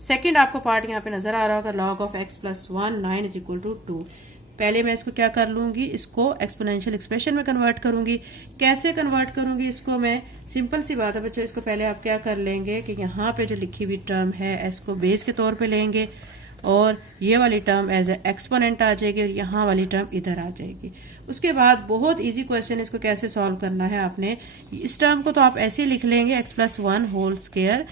सेकंड आपको पार्ट यहाँ पे नजर आ रहा होगा, log of x plus 1 9 is equal to 2। पहले मैं इसको क्या कर लूंगी, इसको एक्सपोनेंशियल एक्सप्रेशन में कन्वर्ट करूंगी। कैसे कन्वर्ट करूंगी इसको मैं, सिंपल सी बात है बच्चों, इसको पहले आप क्या कर लेंगे कि यहाँ पे जो लिखी हुई टर्म है s को बेस के तौर पे लेंगे और ये वाली टर्म एज ए एक्सपोनेंट आ जाएगी और यहाँ वाली टर्म इधर आ जाएगी। उसके बाद बहुत इजी क्वेश्चन, इसको कैसे सॉल्व करना है आपने, इस टर्म को तो आप ऐसे ही लिख लेंगे x प्लस 1 होल स्क्वायर,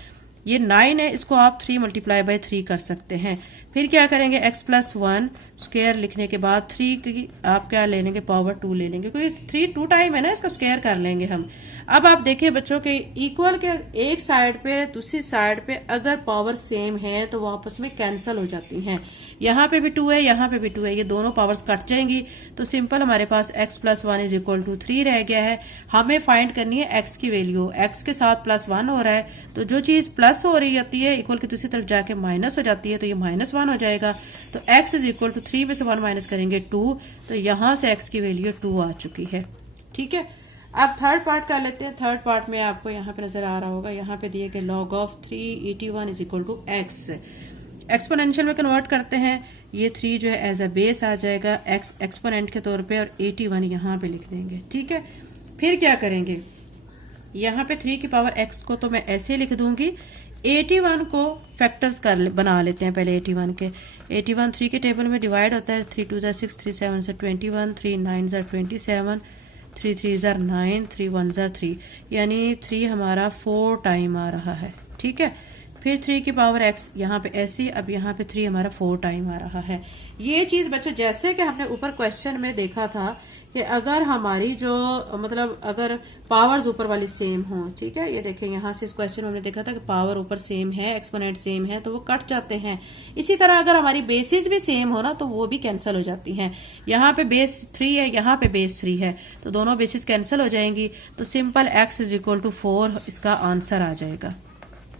ये 9 है, इसको आप 3 मल्टीप्लाई बाय 3 कर सकते हैं। फिर क्या करेंगे, x प्लस 1 स्क्वायर लिखने के बाद 3 की आप क्या ले लेंगे, पावर 2 ले लेंगे, क्योंकि 3 2 टाइम है ना, इसका स्क्वायर कर लेंगे हम। अब आप देखिए बच्चों के इक्वल के एक साइड पे दूसरी साइड पे अगर पावर सेम है तो वो आपस में कैंसिल हो जाती हैं। यहाँ पे भी 2 है, यहाँ पे भी 2 है, ये दोनों पावर्स कट जाएंगी। तो सिंपल हमारे पास x plus 1 is equal to 3 रह गया है। हमें फाइंड करनी है x की वैल्यू, x के साथ प्लस 1 हो रहा है, तो जो चीज प्लस हो रही होती है इक्वल की दूसरी तरफ जाके माइनस हो जाती है, तो ये माइनस 1 हो जाएगा। तो x इज इक्वल टू 3 में से 1 माइनस करेंगे 2, तो यहाँ से x की वैल्यू 2 आ चुकी है। ठीक है, अब थर्ड पार्ट कर लेते हैं। थर्ड पार्ट में आपको यहाँ पे नजर आ रहा होगा, यहाँ पे दिए गए log of 381 is equal to X. Exponential में कन्वर्ट करते हैं, ये 3 जो है एज अ बेस आ जाएगा एक्स एक्सपोनेंट के तौर पे और 81 यहाँ पे लिख देंगे। ठीक है, फिर क्या करेंगे, यहाँ पे 3 की पावर x को तो मैं ऐसे लिख दूंगी, 81 को फैक्टर्स बना लेते हैं पहले 81 के। 81 3 के टेबल में डिवाइड होता है, 3 2 ज़ा 6, 3 7 ज़ा 21, 3 9 ज़ा 27, 3 3 ज़ा 9, 3 1 ज़ा 3, यानी 3 हमारा 4 टाइम आ रहा है। ठीक है, फिर 3 की पावर x यहाँ पे ऐसी, अब यहाँ पे 3 हमारा 4 टाइम आ रहा है। ये चीज बच्चों जैसे कि हमने ऊपर क्वेश्चन में देखा था कि अगर हमारी जो मतलब अगर पावर्स ऊपर वाली सेम हो, ठीक है, ये देखें यहाँ से इस क्वेश्चन में हमने देखा था कि पावर ऊपर सेम है, एक्सपोनेंट सेम है, तो वो कट जाते हैं। इसी तरह अगर हमारी बेसिस भी सेम हो ना तो वो भी कैंसिल हो जाती हैं। यहाँ पे बेस 3 है, यहाँ पे बेस 3 है, तो दोनों बेसिस कैंसिल हो जाएंगी, तो simple x is equal to 4 इसका आंसर आ जाएगा।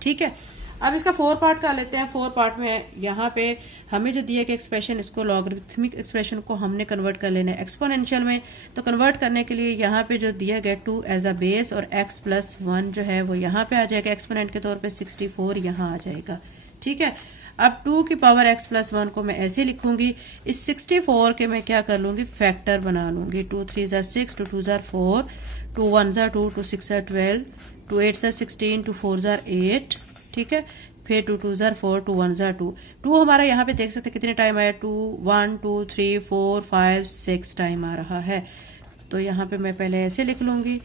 ठीक है, अब इसका 4 पार्ट कर लेते हैं। 4 पार्ट में यहाँ पे हमें जो दिया गया एक्सप्रेशन, इसको लॉगरिथमिक एक्सप्रेशन को हमने कन्वर्ट कर लेना है एक्सपोनेंशियल में। तो कन्वर्ट करने के लिए यहाँ पे जो दिया गया 2 एज अ बेस और x प्लस 1 जो है वो यहाँ पे आ जाएगा एक्सपोनेंट के तौर पे, 64 यहाँ आ जाएगा। ठीक है, अब 2 की पावर x प्लस 1 को मैं ऐसे लिखूंगी, इस 64 के मैं क्या कर लूंगी, फैक्टर बना लूंगी। 2 3 ज़ा 6, 2 2 ज़ा 4, 2 1 ज़ा 2, 2 6 ज़ा 12, 2 8 ज़ा 16, 2 4 ज़ा 8। ठीक है, फिर 2 2 ज़ा 4, 2 1 ज़ा 2। 2 हमारा यहाँ पे देख सकते हैं कितने टाइम आया, 2 1 2 3 4 5 6 टाइम आ रहा है। तो यहाँ पे मैं पहले ऐसे लिख लूंगी।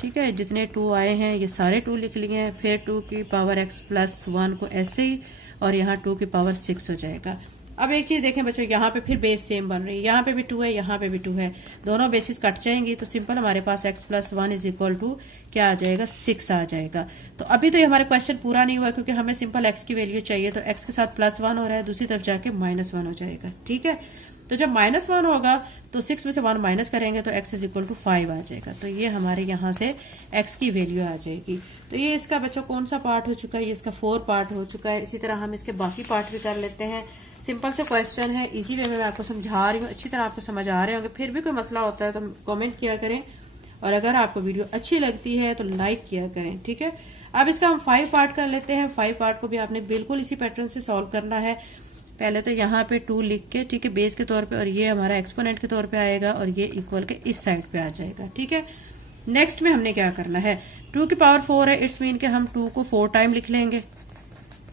ठीक है, जितने 2 आए हैं ये सारे 2 लिख लिए हैं। फिर 2 की पावर x प्लस 1 को ऐसे ही, और यहाँ 2 की पावर 6 हो जाएगा। अब एक चीज देखें बच्चों, यहाँ पे फिर बेस सेम बन रही है, यहाँ पे भी 2 है, यहाँ पे भी 2 है, दोनों बेसिस कट जाएंगी, तो सिंपल हमारे पास x plus 1 is equal to क्या आ जाएगा, 6 आ जाएगा। तो अभी तो ये हमारा क्वेश्चन पूरा नहीं हुआ क्योंकि हमें सिंपल x की वैल्यू चाहिए, तो x के साथ प्लस 1 हो रहा है, दूसरी तरफ जाके -1 हो जाएगा। ठीक है, तो जब -1 होगा तो 6 में से 1 माइनस करेंगे तो x इज इक्वल टू 5 आ जाएगा। तो ये हमारे यहाँ से x की वैल्यू आ जाएगी। तो ये इसका बच्चों कौन सा पार्ट हो चुका है, ये इसका 4 पार्ट हो चुका है। इसी तरह हम इसके बाकी पार्ट भी कर लेते हैं। सिंपल से क्वेश्चन है, इजी वे में मैं आपको समझा रही हूँ, अच्छी तरह आपको समझ आ रहे होंगे। फिर भी कोई मसला होता है तो कमेंट किया करें, और अगर आपको वीडियो अच्छी लगती है तो लाइक किया करें। ठीक है, अब इसका हम 5 पार्ट कर लेते हैं। 5 पार्ट को भी आपने बिल्कुल इसी पैटर्न से सॉल्व करना है। पहले तो यहाँ पे 2 लिख के, ठीक है, बेस के तौर पे, और ये हमारा एक्सपोनेंट के तौर पे आएगा, और ये इक्वल के इस साइड पे आ जाएगा। ठीक है, नेक्स्ट में हमने क्या करना है, 2 की पावर 4 है, इट्स मीन के हम 2 को 4 टाइम लिख लेंगे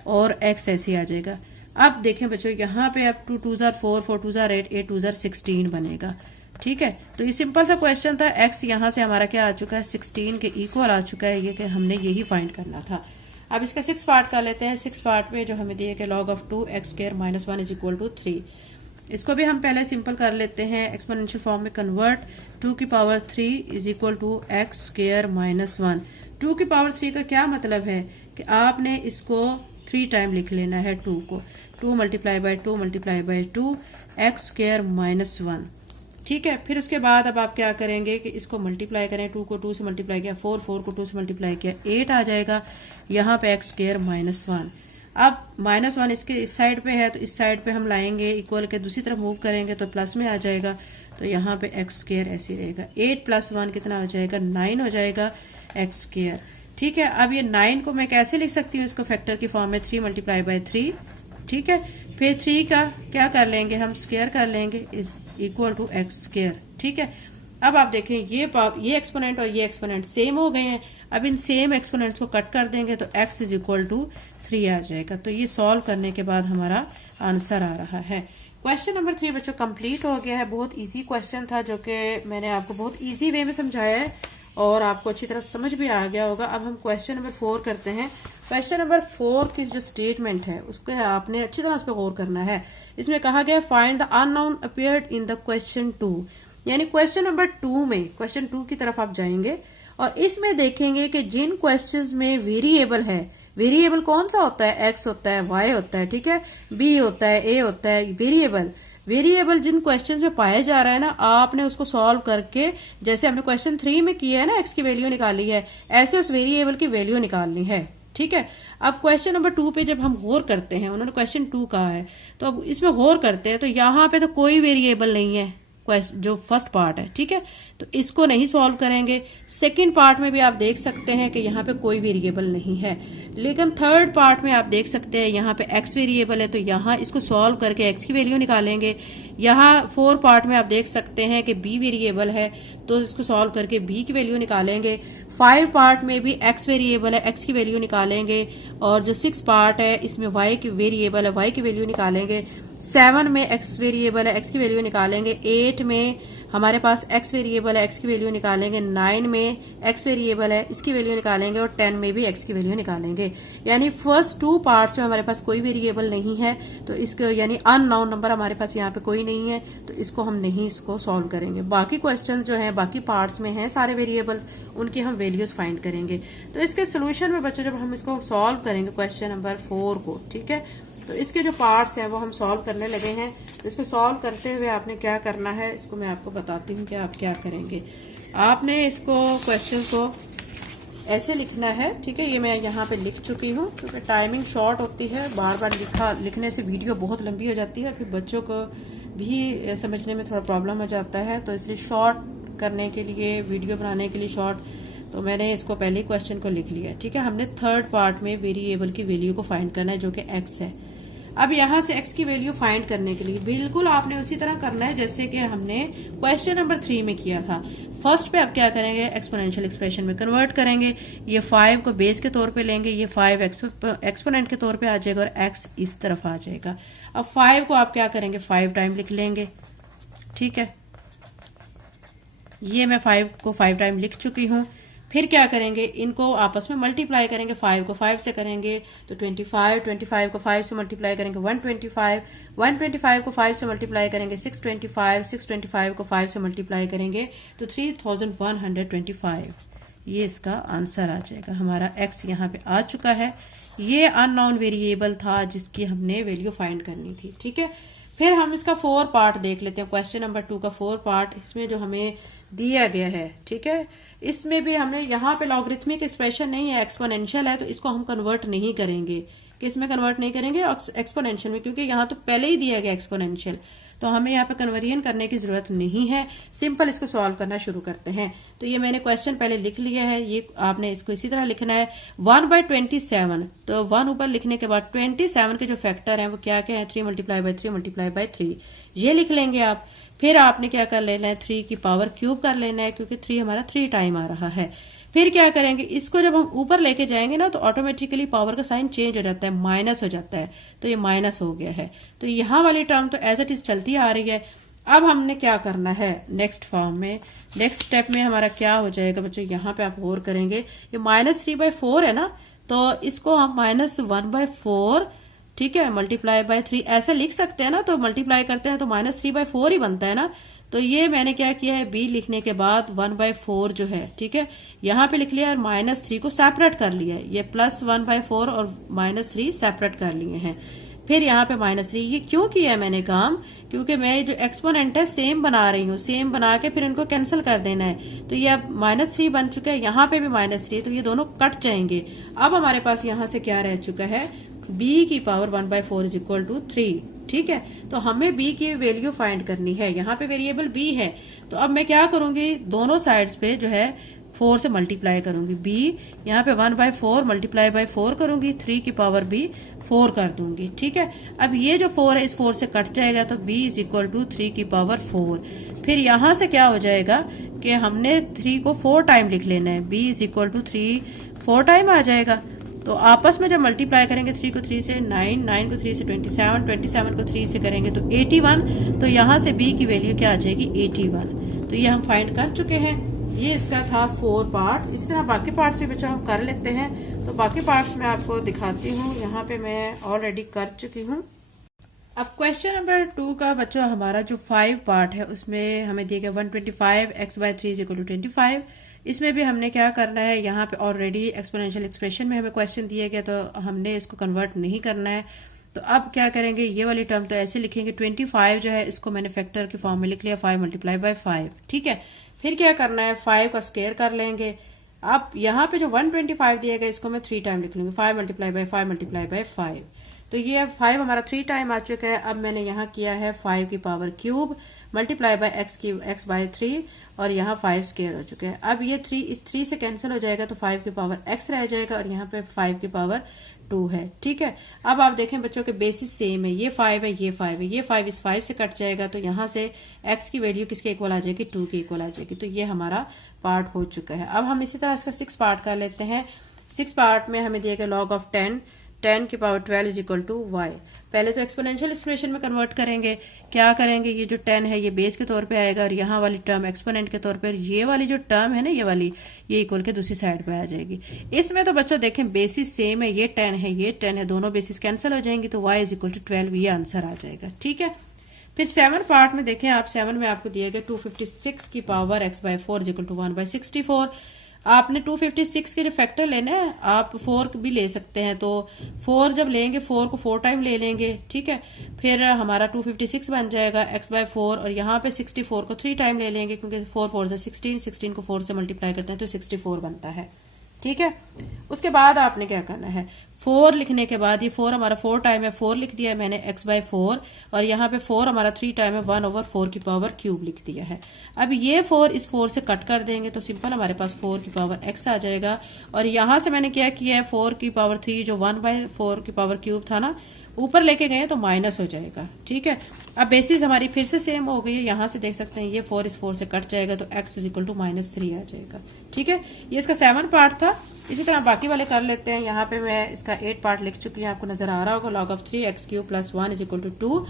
और x ऐसे आ जाएगा। अब देखें बच्चों, यहाँ पे अब 2 2 ज़ा 4, 4 2 ज़ा 8, 8 2 ज़ा 16 बनेगा। ठीक है, तो ये सिंपल सा क्वेश्चन था। x यहाँ से हमारा क्या आ चुका है, 16 के इक्वल आ चुका है, ये कि हमने यही फाइंड करना था। अब इसका 6 पार्ट कर लेते हैं। 6 पार्ट में जो हमें दिए कि log of 2 x square minus 1 is equal to 3। इसको भी हम पहले सिंपल कर लेते हैं, एक्सपोनेंशियल फॉर्म में कन्वर्ट। 2 की power 3 is equal to X square minus 1। 2 की पावर 3 का क्या मतलब है कि आपने इसको 3 टाइम लिख लेना है 2 को। 2 multiply by 2 multiply by 2 x square minus 1। ठीक है, फिर उसके बाद अब आप क्या करेंगे कि इसको मल्टीप्लाई करें। 2 को 2 से मल्टीप्लाई किया 4, 4 को 2 से मल्टीप्लाई किया 8 आ जाएगा। यहाँ पे एक्स स्क्वायर माइनस 1। अब -1 इसके इस साइड पे है, तो इस साइड पे हम लाएंगे, इक्वल के दूसरी तरफ मूव करेंगे तो प्लस में आ जाएगा, तो यहाँ पे एक्स स्क्वायर ऐसे रहेगा। 8 प्लस 1 कितना हो जाएगा, 9 हो जाएगा एक्स स्क्वायर। ठीक है, अब ये 9 को मैं कैसे लिख सकती हूँ, इसको फैक्टर की फॉर्म में 3 मल्टीप्लाई बाय 3। ठीक है, फिर 3 का क्या कर लेंगे, हम स्क्वायर कर लेंगे, is equal to X square. ठीक है, अब आप देखें ये एक्सपोनेंट और ये एक्सपोनेंट सेम हो गए हैं। अब इन सेम एक्सपोनेंट्स को कट कर देंगे तो x इज इक्वल टू 3 आ जाएगा। तो ये सॉल्व करने के बाद हमारा आंसर आ रहा है। क्वेश्चन नंबर 3 बच्चों कंप्लीट हो गया है। बहुत इजी क्वेश्चन था जो कि मैंने आपको बहुत इजी वे में समझाया है और आपको अच्छी तरह समझ भी आ गया होगा। अब हम क्वेश्चन नंबर 4 करते हैं। क्वेश्चन नंबर 4 की जो स्टेटमेंट है उसको आपने अच्छी तरह उस पर गौर करना है। इसमें कहा गया find the unknown appeared in the question 2, यानी क्वेश्चन नंबर 2 में, क्वेश्चन 2 की तरफ आप जाएंगे और इसमें देखेंगे कि जिन क्वेश्चंस में वेरिएबल है, वेरिएबल कौन सा होता है, x होता है, y होता है, ठीक है, b होता है, a होता है। वेरिएबल जिन क्वेश्चंस में पाया जा रहा है ना, आपने उसको सॉल्व करके, जैसे हमने क्वेश्चन 3 में किया है ना, x की वैल्यू निकाली है, ऐसे उस वेरिएबल की वैल्यू निकालनी है। ठीक है, अब क्वेश्चन नंबर 2 पे जब हम गौर करते हैं, उन्होंने क्वेश्चन 2 कहा है, तो अब इसमें गौर करते हैं तो यहाँ पे तो कोई वेरिएबल नहीं है, जो फर्स्ट पार्ट है। ठीक है, तो इसको नहीं सॉल्व करेंगे। सेकंड पार्ट में भी आप देख सकते हैं कि यहाँ पे कोई वेरिएबल नहीं है, लेकिन थर्ड पार्ट में आप देख सकते हैं यहाँ पे x वेरिएबल है, तो यहाँ इसको सॉल्व करके x की वैल्यू निकालेंगे। यहाँ 4 पार्ट में आप देख सकते हैं कि b वेरिएबल है, तो इसको सॉल्व करके b की वैल्यू निकालेंगे। 5 पार्ट में भी x वेरिएबल है, x की वैल्यू निकालेंगे। और जो 6 पार्ट है इसमें y की वेरिएबल है, y की वैल्यू निकालेंगे। 7 में x वेरिएबल है, x की वैल्यू निकालेंगे। 8 में हमारे पास x वेरिएबल है, x की वैल्यू निकालेंगे। 9 में x वेरिएबल है, इसकी वैल्यू निकालेंगे। और 10 में भी x की वैल्यू निकालेंगे। यानी फर्स्ट 2 पार्ट्स में हमारे पास कोई वेरिएबल नहीं है, तो इसको यानी अननोन नंबर हमारे पास यहाँ पे कोई नहीं है, तो इसको हम नहीं इसको सॉल्व करेंगे। बाकी क्वेश्चन जो है बाकी पार्ट्स में है सारे वेरिएबल्स, उनकी हम वैल्यूज फाइंड करेंगे। तो इसके सोल्यूशन में बच्चों जब हम इसको सॉल्व करेंगे क्वेश्चन नंबर 4 को, ठीक है, तो इसके जो पार्ट्स हैं वो हम सॉल्व करने लगे हैं। तो इसको सॉल्व करते हुए आपने क्या करना है, इसको मैं आपको बताती हूँ कि आप क्या करेंगे। आपने इसको क्वेश्चन को ऐसे लिखना है, ठीक है। ये मैं यहाँ पे लिख चुकी हूँ क्योंकि टाइमिंग शॉर्ट होती है, बार बार लिखने से वीडियो बहुत लंबी हो जाती है, फिर बच्चों को भी समझने में थोड़ा प्रॉब्लम हो जाता है। तो इसलिए शॉर्ट करने के लिए, वीडियो बनाने के लिए शॉर्ट, तो मैंने इसको पहले क्वेश्चन को लिख लिया, ठीक है। हमने थर्ड पार्ट में वेरिएबल की वैल्यू को फाइंड करना है जो कि x है। अब यहाँ से x की वैल्यू फाइंड करने के लिए बिल्कुल आपने उसी तरह करना है जैसे कि हमने क्वेश्चन नंबर 3 में किया था। फर्स्ट पे आप क्या करेंगे, एक्सपोनेंशियल एक्सप्रेशन में कन्वर्ट करेंगे। ये 5 को बेस के तौर पे लेंगे, ये 5 एक्सपोनेंट के तौर पे आ जाएगा और x इस तरफ आ जाएगा। अब 5 को आप क्या करेंगे, 5 टाइम लिख लेंगे, ठीक है। ये मैं 5 को 5 टाइम लिख चुकी हूँ। फिर क्या करेंगे, इनको आपस में मल्टीप्लाई करेंगे। 5 को 5 से करेंगे तो 25, 25 को 5 से मल्टीप्लाई करेंगे 125, 125 को 5 से मल्टीप्लाई करेंगे 625, 625 को 5 से मल्टीप्लाई करेंगे तो 3125। ये इसका आंसर आ जाएगा। हमारा x यहाँ पे आ चुका है। ये अननोन वेरिएबल था जिसकी हमने वैल्यू फाइंड करनी थी, ठीक है। फिर हम इसका 4 पार्ट देख लेते हैं, क्वेश्चन नंबर 2 का 4 पार्ट। इसमें जो हमें दिया गया है, ठीक है, इसमें भी हमने यहाँ पे लॉगरिथमिक एक्सप्रेशन नहीं है, एक्सपोनेंशियल है, तो इसको हम कन्वर्ट नहीं करेंगे। किस में कन्वर्ट नहीं करेंगे, एक्सपोनेंशियल में, क्योंकि यहाँ तो पहले ही दिया गया एक्सपोनेंशियल, तो हमें यहाँ पे कन्वर्जन करने की जरूरत नहीं है। सिंपल इसको सॉल्व करना शुरू करते हैं। तो ये मैंने क्वेश्चन पहले लिख लिया है, ये आपने इसको इसी तरह लिखना है। 1/27, तो 1 ऊपर लिखने के बाद 27 के जो फैक्टर हैं वो क्या क्या है, 3 मल्टीप्लाई बाय 3 मल्टीप्लाई बाय 3, ये लिख लेंगे आप। फिर आपने क्या कर लेना है, 3 की पावर क्यूब कर लेना है, क्योंकि 3 हमारा 3 टाइम आ रहा है। फिर क्या करेंगे, इसको जब हम ऊपर लेके जाएंगे ना तो ऑटोमेटिकली पावर का साइन चेंज हो जाता है, माइनस हो जाता है, तो ये माइनस हो गया है। तो यहाँ वाली टर्म तो एज इट इज चलती आ रही है। अब हमने क्या करना है, नेक्स्ट फॉर्म में, नेक्स्ट स्टेप में हमारा क्या हो जाएगा बच्चों, यहाँ पे आप और करेंगे, ये -3/4 है ना, तो इसको हम -1/4, ठीक है, मल्टीप्लाई बाय 3 ऐसे लिख सकते हैं ना। तो मल्टीप्लाई करते हैं तो -3/4 ही बनता है ना। तो ये मैंने क्या किया है, b लिखने के बाद 1/4 जो है, ठीक है, यहाँ पे लिख लिया और -3 को सेपरेट कर लिया है। ये +1/4 और -3 सेपरेट कर लिए हैं। फिर यहाँ पे -3, ये क्यों किया है मैंने काम, क्योंकि मैं जो एक्सपोनेंट है सेम बना रही हूँ, सेम बना के फिर इनको कैंसिल कर देना है। तो ये अब -3 बन चुका है, यहाँ पे भी -3, तो ये दोनों कट जाएंगे। अब हमारे पास यहाँ से क्या रह चुका है, b की पावर 1/4 इज इक्वल टू 3, ठीक है। तो हमें b की वैल्यू फाइंड करनी है, यहाँ पे वेरिएबल b है। तो अब मैं क्या करूंगी, दोनों साइड्स पे जो है 4 से मल्टीप्लाई करूंगी। b यहाँ पे 1/4 मल्टीप्लाई बाय 4 करूंगी, 3 की पावर b 4 कर दूंगी, ठीक है। अब ये जो 4 है इस 4 से कट जाएगा, तो b इज इक्वल टू 3 की पावर 4। फिर यहाँ से क्या हो जाएगा कि हमने 3 को 4 टाइम लिख लेना है, b is equal to 3 4 time आ जाएगा। तो आपस में जब मल्टीप्लाई करेंगे 3 को 3 से 9, 9 को 3 से 27, 27 को 3 से करेंगे तो 81। तो यहाँ से b की वैल्यू क्या आ जाएगी, 81। तो ये हम फाइंड कर चुके हैं। ये इसका था 4 पार्ट। इसी तरह बाकी पार्ट्स भी बच्चा हम कर लेते हैं। तो बाकी पार्ट्स मैं आपको दिखाती हूँ, यहाँ पे मैं ऑलरेडी कर चुकी हूँ। अब क्वेश्चन नंबर 2 का बच्चों हमारा जो 5 पार्ट है उसमें हमें दिया गया 125 x/3 इज इक्वल टू 25। इसमें भी हमने क्या करना है, यहाँ पे ऑलरेडी एक्सपोनेंशियल एक्सप्रेशन में हमें क्वेश्चन दिया गया, तो हमने इसको कन्वर्ट नहीं करना है। तो अब क्या करेंगे, ये वाली टर्म तो ऐसे लिखेंगे, 25 जो है इसको मैंने फैक्टर की फॉर्म में लिख लिया, 5 मल्टीप्लाई बाय 5, ठीक है। फिर क्या करना है, 5 का स्क्वायर कर लेंगे। अब यहाँ पे जो 125 दिया गया इसको मैं 3 टाइम लिख लूंगी, 5 मल्टीप्लाई बाय 5 मल्टीप्लाई बाय 5। तो ये 5 हमारा 3 टाइम आ चुका है। अब मैंने यहाँ किया है 5 की power cube. Multiply by X by 3 और यहाँ 5 स्क्वायर हो चुके हैं। अब ये 3 इस 3 से कैंसिल हो जाएगा तो 5 की पावर x रह जाएगा और यहाँ पे 5 की पावर 2 है। ठीक है, अब आप देखें बच्चों के बेसिस सेम है, ये 5 है, ये 5 है, ये 5 इस 5 से कट जाएगा तो यहाँ से x की वैल्यू किसके इक्वल आ जाएगी, 2 के इक्वल आ जाएगी। तो ये हमारा पार्ट हो चुका है। अब हम इसी तरह इसका 6 पार्ट कर लेते हैं। 6 पार्ट में हमें दिया गया log ऑफ 10 की power 12 is equal to y। पहले तो एक्सपोनेंशियल एक्सप्रेशन में कन्वर्ट करेंगे। क्या करेंगे, ये जो 10 है ये बेस के तौर पे आएगा और यहाँ वाली टर्म एक्सपोनेंट के तौर पे, ये वाली जो टर्म है ना ये वाली, ये इक्वल के दूसरी साइड पे आ जाएगी। इसमें तो बच्चों देखें बेसिस सेम है, ये 10 है, ये 10 है, दोनों बेसिस कैंसिल हो जाएंगी तो y इज इक्वल टू 12, ये आंसर आ जाएगा। ठीक है, फिर 7 पार्ट में देखें आप, 7 में आपको दिया गया 256 की power x by 4 is equal to 1/64। आपने 256 के जो फैक्टर लेना है, आप 4 भी ले सकते हैं, तो 4 जब लेंगे 4 को 4 टाइम ले लेंगे। ठीक है, फिर हमारा 256 बन जाएगा x बाय 4 और यहाँ पे 64 को 3 टाइम ले लेंगे क्योंकि 4 4 से 16 को 4 से मल्टीप्लाई करते हैं तो 64 बनता है। ठीक है, उसके बाद आपने क्या करना है, 4 लिखने के बाद, ये 4 हमारा 4 टाइम है, 4 लिख दिया है मैंने x बाय 4 और यहाँ पे 4 हमारा 3 टाइम है, 1/4 की पावर क्यूब लिख दिया है। अब ये 4 इस 4 से कट कर देंगे तो सिंपल हमारे पास 4 की पावर x आ जाएगा और यहाँ से मैंने क्या किया है, 4 की पावर 3 जो 1/4 की पावर क्यूब था ना, ऊपर लेके गए तो माइनस हो जाएगा। ठीक है, अब बेसिस हमारी फिर से सेम हो गई है, यहाँ से देख सकते हैं ये 4 इस 4 से कट जाएगा तो x इज इक्वल टू -3 आ जाएगा। ठीक है, ये इसका 7 पार्ट था। इसी तरह बाकी वाले कर लेते हैं। यहाँ पे मैं इसका 8 पार्ट लिख चुकी हूँ, आपको नजर आ रहा होगा। log of 3x³ + 1 is equal to 2।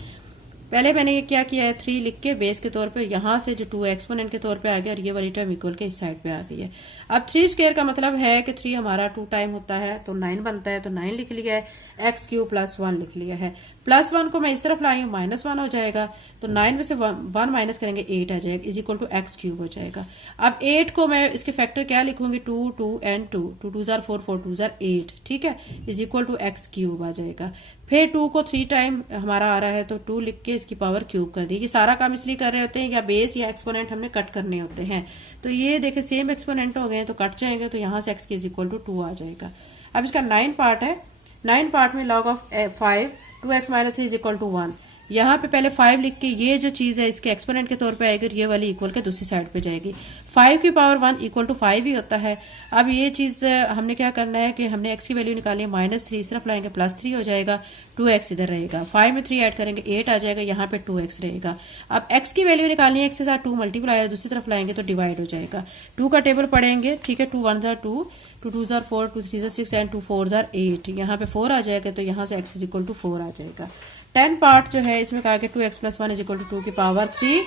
पहले मैंने ये क्या किया है, 3 लिख के बेस के तौर पे, यहाँ से जो 2 एक्सपोनेंट के तौर पे आ गया और ये वाली टर्म इक्वल के इस साइड पे आ गई है। अब 3 स्क्वायर का मतलब है कि 3 हमारा 2 टाइम होता है तो 9 बनता है, तो 9 लिख लिया है, x³ + 1 लिख लिया है। +1 को मैं इस तरफ लाई हूँ, -1 हो जाएगा, तो 9 में से 1 माइनस करेंगे 8 आ जाएगा, इज इक्वल टू x³ हो जाएगा। अब 8 को मैं इसके फैक्टर क्या लिखूंगी, 2 2 एंड 2, 2 2 जार 4 4 2 जार 8। ठीक है, इज इक्वल टू x³ आ जाएगा। फिर 2 को 3 टाइम हमारा आ रहा है तो 2 लिख के इसकी पावर क्यूब कर दी। ये सारा काम इसलिए कर रहे होते हैं या बेस या एक्सपोनेंट हमने कट करने होते हैं, तो ये देखे सेम एक्सपोनेंट हो गए तो कट जाएंगे, तो यहाँ से x इज इक्वल टू 2 आ जाएगा। अब इसका 9 पार्ट है। 9 पार्ट में log of 5 2x - 3 is equal to 1। यहाँ पे पहले 5 लिख के ये जो चीज है इसके एक्सपोनेंट के तौर पे आएगी और ये वाली इक्वल के दूसरी साइड पे जाएगी। 5 की पावर 1 इक्वल टू 5 ही होता है। अब ये चीज हमने क्या करना है कि हमने x की वैल्यू निकाली है, -3 इस तरफ लाएंगे, +3 हो जाएगा, 2x इधर रहेगा, 5 में 3 ऐड करेंगे 8 आ जाएगा, यहाँ पे 2x रहेगा। अब x की वैल्यू निकालनी है, x के साथ 2 मल्टीप्लाई दूसरी तरफ लाएंगे तो डिवाइड हो जाएगा। 2 का टेबल पढ़ेंगे। ठीक है, 2 1 jar 2, 2 2 jar 4, 2 3 jar 6 and 2 4 jar 8। यहाँ पे 4 आ जाएगा तो यहाँ से x इज इक्वल टू 4 आ जाएगा। 10 पार्ट जो है इसमें कहा कि 2x + 1 इज इक्वल टू 2 की पावर 3,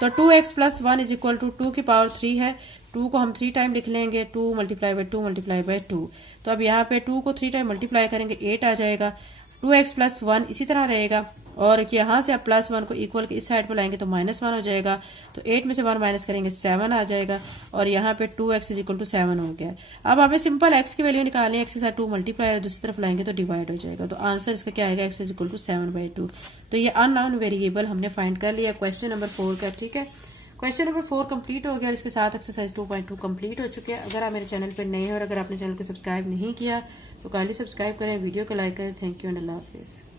तो 2x + 1 इज इक्वल टू 2 की पावर 3 है। 2 को हम 3 टाइम लिख लेंगे, 2 × 2 × 2। तो अब यहाँ पे 2 को 3 टाइम मल्टीप्लाई करेंगे 8 आ जाएगा। 2x + 1 इसी तरह रहेगा और यहाँ से अब +1 को इक्वल के इस साइड पर लाएंगे तो -1 हो जाएगा, तो 8 में से 1 माइनस करेंगे 7 आ जाएगा और यहाँ पे 2x इज इक्वल टू 7 हो गया। अब हमें सिंपल x की वैल्यू निकालनी है, x के साथ 2 मल्टीप्लाई दूसरी तरफ लाएंगे तो डिवाइड हो जाएगा, तो आंसर इसका क्या आएगा, x इज इक्वल टू 7/2। तो ये अननोन वेरिएबल हमने फाइंड कर लिया क्वेश्चन नंबर 4 का। ठीक है, क्वेश्चन नंबर 4 कंप्लीट हो गया और इसके साथ एक्सरसाइज 2.2 कंप्लीट हो चुके हैं। अगर आप मेरे चैनल पर नए हैं और अगर आपने चैनल को सब्सक्राइब नहीं किया तो काइंडली सब्सक्राइब करें, वीडियो को लाइक करें। Thank you and Allah Hafiz.